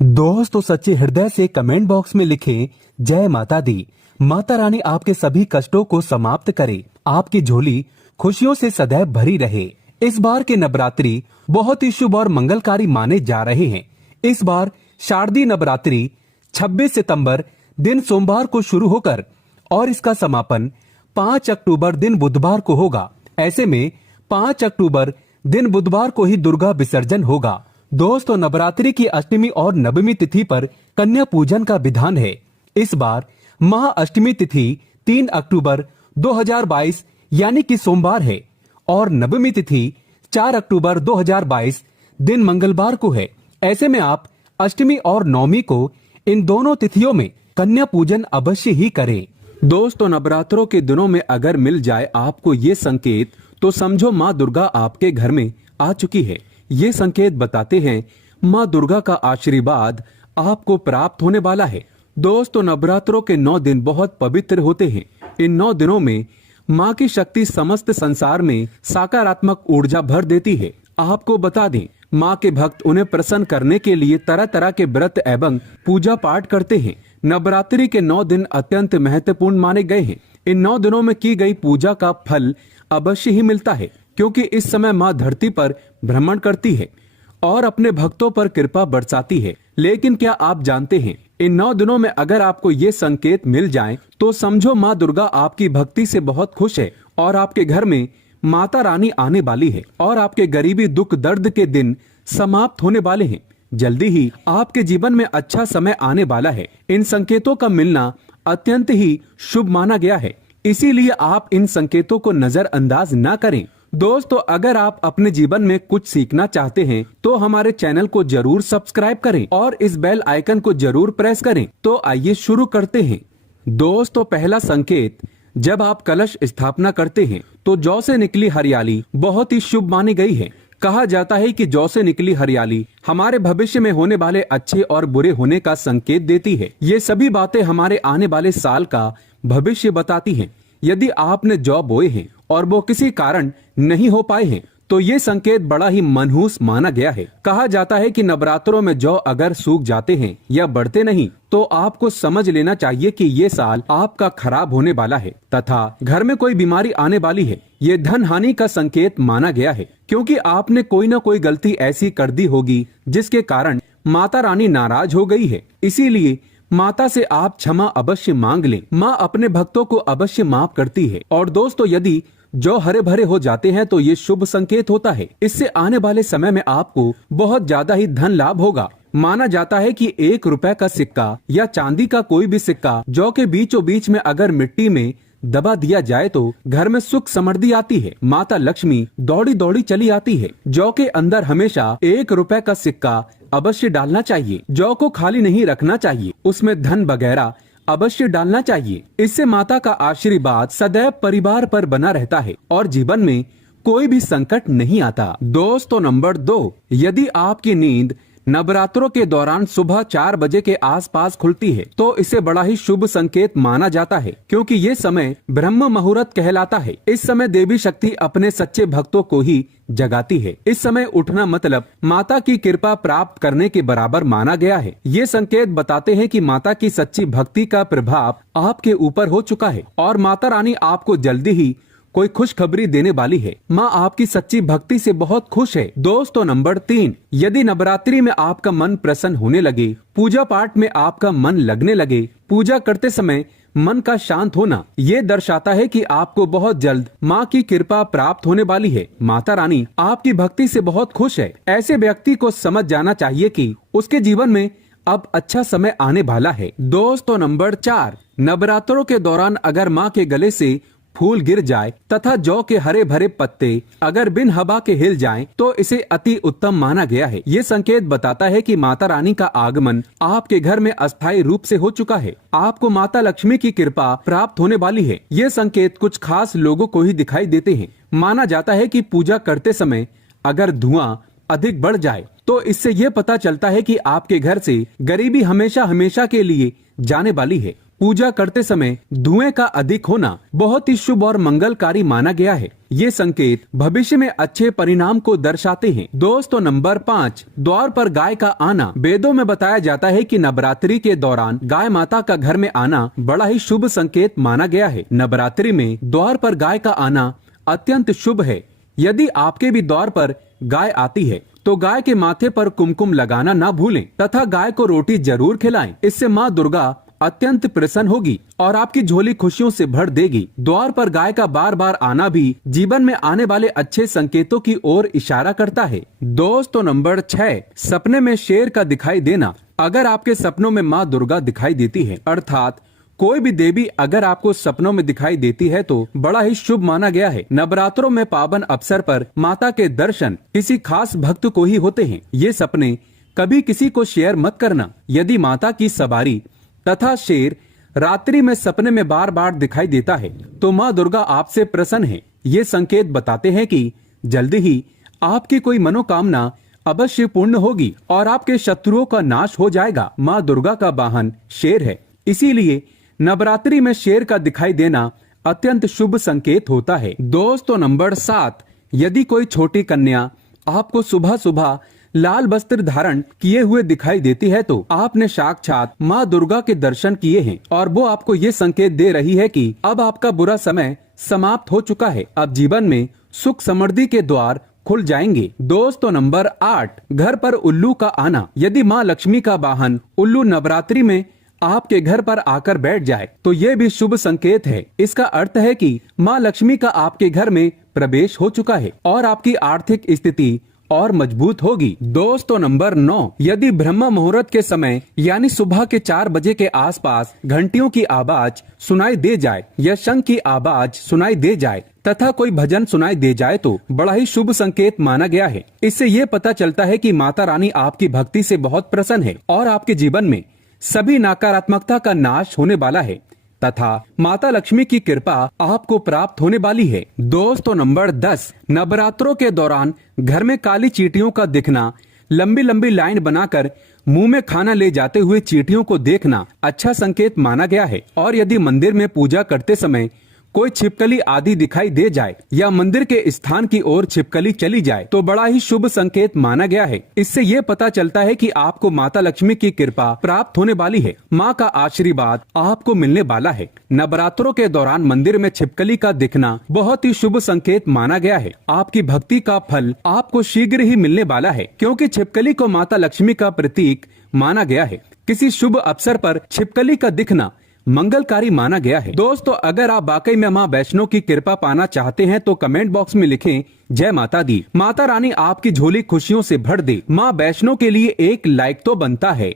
दोस्तों सच्चे हृदय से कमेंट बॉक्स में लिखें जय माता दी। माता रानी आपके सभी कष्टों को समाप्त करे, आपकी झोली खुशियों से सदैव भरी रहे। इस बार के नवरात्रि बहुत ही शुभ और मंगलकारी माने जा रहे हैं। इस बार शारदीय नवरात्रि 26 सितंबर दिन सोमवार को शुरू होकर और इसका समापन 5 अक्टूबर दिन बुधवार को होगा। ऐसे में 5 अक्टूबर दिन बुधवार को ही दुर्गा विसर्जन होगा। दोस्तों नवरात्रि की अष्टमी और नवमी तिथि पर कन्या पूजन का विधान है। इस बार महाअष्टमी तिथि 3 अक्टूबर 2022 यानी कि सोमवार है और नवमी तिथि 4 अक्टूबर 2022 दिन मंगलवार को है। ऐसे में आप अष्टमी और नवमी को इन दोनों तिथियों में कन्या पूजन अवश्य ही करें। दोस्तों नवरात्रों के दिनों में अगर मिल जाए आपको ये संकेत तो समझो माँ दुर्गा आपके घर में आ चुकी है। ये संकेत बताते हैं माँ दुर्गा का आशीर्वाद आपको प्राप्त होने वाला है। दोस्तों नवरात्रों के 9 दिन बहुत पवित्र होते हैं। इन 9 दिनों में माँ की शक्ति समस्त संसार में सकारात्मक ऊर्जा भर देती है। आपको बता दें माँ के भक्त उन्हें प्रसन्न करने के लिए तरह तरह के व्रत एवं पूजा पाठ करते हैं। नवरात्रि के 9 दिन अत्यंत महत्वपूर्ण माने गए हैं। इन 9 दिनों में की गई पूजा का फल अवश्य ही मिलता है, क्योंकि इस समय माँ धरती पर भ्रमण करती है और अपने भक्तों पर कृपा बरसाती है। लेकिन क्या आप जानते हैं इन 9 दिनों में अगर आपको ये संकेत मिल जाएं, तो समझो माँ दुर्गा आपकी भक्ति से बहुत खुश है और आपके घर में माता रानी आने वाली है और आपके गरीबी दुख दर्द के दिन समाप्त होने वाले हैं। जल्दी ही आपके जीवन में अच्छा समय आने वाला है। इन संकेतों का मिलना अत्यंत ही शुभ माना गया है, इसीलिए आप इन संकेतों को नजरअंदाज न करें। दोस्तों अगर आप अपने जीवन में कुछ सीखना चाहते हैं तो हमारे चैनल को जरूर सब्सक्राइब करें और इस बेल आइकन को जरूर प्रेस करें। तो आइए शुरू करते हैं। दोस्तों पहला संकेत, जब आप कलश स्थापना करते हैं तो जौ से निकली हरियाली बहुत ही शुभ मानी गई है। कहा जाता है कि जौ से निकली हरियाली हमारे भविष्य में होने वाले अच्छे और बुरे होने का संकेत देती है। ये सभी बातें हमारे आने वाले साल का भविष्य बताती हैं। यदि आपने जौ बोए हैं और वो किसी कारण नहीं हो पाए हैं तो ये संकेत बड़ा ही मनहूस माना गया है। कहा जाता है कि नवरात्रों में जौ अगर सूख जाते हैं या बढ़ते नहीं तो आपको समझ लेना चाहिए कि ये साल आपका खराब होने वाला है तथा घर में कोई बीमारी आने वाली है। ये धन हानि का संकेत माना गया है, क्योंकि आपने कोई न कोई गलती ऐसी कर दी होगी जिसके कारण माता रानी नाराज हो गई है। इसीलिए माता से आप क्षमा अवश्य मांग लें। माँ अपने भक्तों को अवश्य माफ करती है। और दोस्तों यदि जो हरे भरे हो जाते हैं तो ये शुभ संकेत होता है। इससे आने वाले समय में आपको बहुत ज्यादा ही धन लाभ होगा। माना जाता है कि 1 रुपए का सिक्का या चांदी का कोई भी सिक्का जौ के बीचों बीच में अगर मिट्टी में दबा दिया जाए तो घर में सुख समृद्धि आती है। माता लक्ष्मी दौड़ी दौड़ी चली आती है। जौ के अंदर हमेशा 1 रुपए का सिक्का अवश्य डालना चाहिए। जौ को खाली नहीं रखना चाहिए, उसमें धन वगैरह अवश्य डालना चाहिए। इससे माता का आशीर्वाद सदैव परिवार पर बना रहता है और जीवन में कोई भी संकट नहीं आता। दोस्तों नंबर 2, यदि आपकी नींद नवरात्रों के दौरान सुबह 4 बजे के आसपास खुलती है तो इसे बड़ा ही शुभ संकेत माना जाता है, क्योंकि ये समय ब्रह्म मुहूर्त कहलाता है। इस समय देवी शक्ति अपने सच्चे भक्तों को ही जगाती है। इस समय उठना मतलब माता की कृपा प्राप्त करने के बराबर माना गया है। ये संकेत बताते हैं कि माता की सच्ची भक्ति का प्रभाव आपके ऊपर हो चुका है और माता रानी आपको जल्दी ही कोई खुशखबरी देने वाली है। माँ आपकी सच्ची भक्ति से बहुत खुश है। दोस्तों नंबर 3, यदि नवरात्रि में आपका मन प्रसन्न होने लगे, पूजा पाठ में आपका मन लगने लगे, पूजा करते समय मन का शांत होना, ये दर्शाता है कि आपको बहुत जल्द माँ की कृपा प्राप्त होने वाली है। माता रानी आपकी भक्ति से बहुत खुश है। ऐसे व्यक्ति को समझ जाना चाहिए कि उसके जीवन में अब अच्छा समय आने वाला है। दोस्तों नंबर 4, नवरात्रों के दौरान अगर माँ के गले से फूल गिर जाए तथा जौ के हरे भरे पत्ते अगर बिन हवा के हिल जाएं, तो इसे अति उत्तम माना गया है। ये संकेत बताता है कि माता रानी का आगमन आपके घर में अस्थायी रूप से हो चुका है। आपको माता लक्ष्मी की कृपा प्राप्त होने वाली है। ये संकेत कुछ खास लोगों को ही दिखाई देते हैं। माना जाता है कि पूजा करते समय अगर धुआं अधिक बढ़ जाए तो इससे ये पता चलता है कि आपके घर से गरीबी हमेशा हमेशा के लिए जाने वाली है। पूजा करते समय धुएं का अधिक होना बहुत ही शुभ और मंगलकारी माना गया है। ये संकेत भविष्य में अच्छे परिणाम को दर्शाते हैं। दोस्तों नंबर 5, द्वार पर गाय का आना। वेदों में बताया जाता है कि नवरात्रि के दौरान गाय माता का घर में आना बड़ा ही शुभ संकेत माना गया है। नवरात्रि में द्वार पर गाय का आना अत्यंत शुभ है। यदि आपके भी द्वार पर गाय आती है तो गाय के माथे पर कुमकुम लगाना ना भूलें तथा गाय को रोटी जरूर खिलाएं। इससे माँ दुर्गा अत्यंत प्रसन्न होगी और आपकी झोली खुशियों से भर देगी। द्वार पर गाय का बार बार आना भी जीवन में आने वाले अच्छे संकेतों की ओर इशारा करता है। दोस्तों नंबर 6, सपने में शेर का दिखाई देना। अगर आपके सपनों में माँ दुर्गा दिखाई देती है, अर्थात कोई भी देवी अगर आपको सपनों में दिखाई देती है तो बड़ा ही शुभ माना गया है। नवरात्रों में पावन अवसर पर माता के दर्शन किसी खास भक्त को ही होते हैं। ये सपने कभी किसी को शेयर मत करना। यदि माता की सवारी तथा शेर रात्रि में सपने में बार बार दिखाई देता है तो माँ दुर्गा आपसे प्रसन्न है। ये संकेत बताते हैं कि जल्दी ही आपकी कोई मनोकामना अवश्य पूर्ण होगी और आपके शत्रुओं का नाश हो जाएगा। माँ दुर्गा का वाहन शेर है, इसीलिए नवरात्रि में शेर का दिखाई देना अत्यंत शुभ संकेत होता है। दोस्तों नंबर 7, यदि कोई छोटी कन्या आपको सुबह सुबह लाल वस्त्र धारण किए हुए दिखाई देती है तो आपने साक्षात माँ दुर्गा के दर्शन किए हैं और वो आपको ये संकेत दे रही है कि अब आपका बुरा समय समाप्त हो चुका है। अब जीवन में सुख समृद्धि के द्वार खुल जाएंगे। दोस्तों नंबर 8, घर पर उल्लू का आना। यदि माँ लक्ष्मी का वाहन उल्लू नवरात्रि में आपके घर पर आकर बैठ जाए तो ये भी शुभ संकेत है। इसका अर्थ है कि माँ लक्ष्मी का आपके घर में प्रवेश हो चुका है और आपकी आर्थिक स्थिति और मजबूत होगी। दोस्तों नंबर 9, यदि ब्रह्म मुहूर्त के समय यानी सुबह के 4 बजे के आसपास घंटियों की आवाज सुनाई दे जाए या शंख की आवाज सुनाई दे जाए तथा कोई भजन सुनाई दे जाए तो बड़ा ही शुभ संकेत माना गया है। इससे ये पता चलता है कि माता रानी आपकी भक्ति से बहुत प्रसन्न है और आपके जीवन में सभी नकारात्मकता का नाश होने वाला है तथा माता लक्ष्मी की कृपा आपको प्राप्त होने वाली है। दोस्तों नंबर 10, नवरात्रों के दौरान घर में काली चींटियों का दिखना, लंबी लंबी लाइन बनाकर मुंह में खाना ले जाते हुए चींटियों को देखना अच्छा संकेत माना गया है। और यदि मंदिर में पूजा करते समय कोई छिपकली आदि दिखाई दे जाए या मंदिर के स्थान की ओर छिपकली चली जाए तो बड़ा ही शुभ संकेत माना गया है। इससे ये पता चलता है कि आपको माता लक्ष्मी की कृपा प्राप्त होने वाली है, माँ का आशीर्वाद आपको मिलने वाला है। नवरात्रों के दौरान मंदिर में छिपकली का दिखना बहुत ही शुभ संकेत माना गया है। आपकी भक्ति का फल आपको शीघ्र ही मिलने वाला है, क्योंकि छिपकली को माता लक्ष्मी का प्रतीक माना गया है। किसी शुभ अवसर पर छिपकली का दिखना मंगलकारी माना गया है। दोस्तों अगर आप वाकई में माँ वैष्णो की कृपा पाना चाहते हैं तो कमेंट बॉक्स में लिखें जय माता दी। माता रानी आपकी झोली खुशियों से भर दे। माँ वैष्णो के लिए एक लाइक तो बनता है।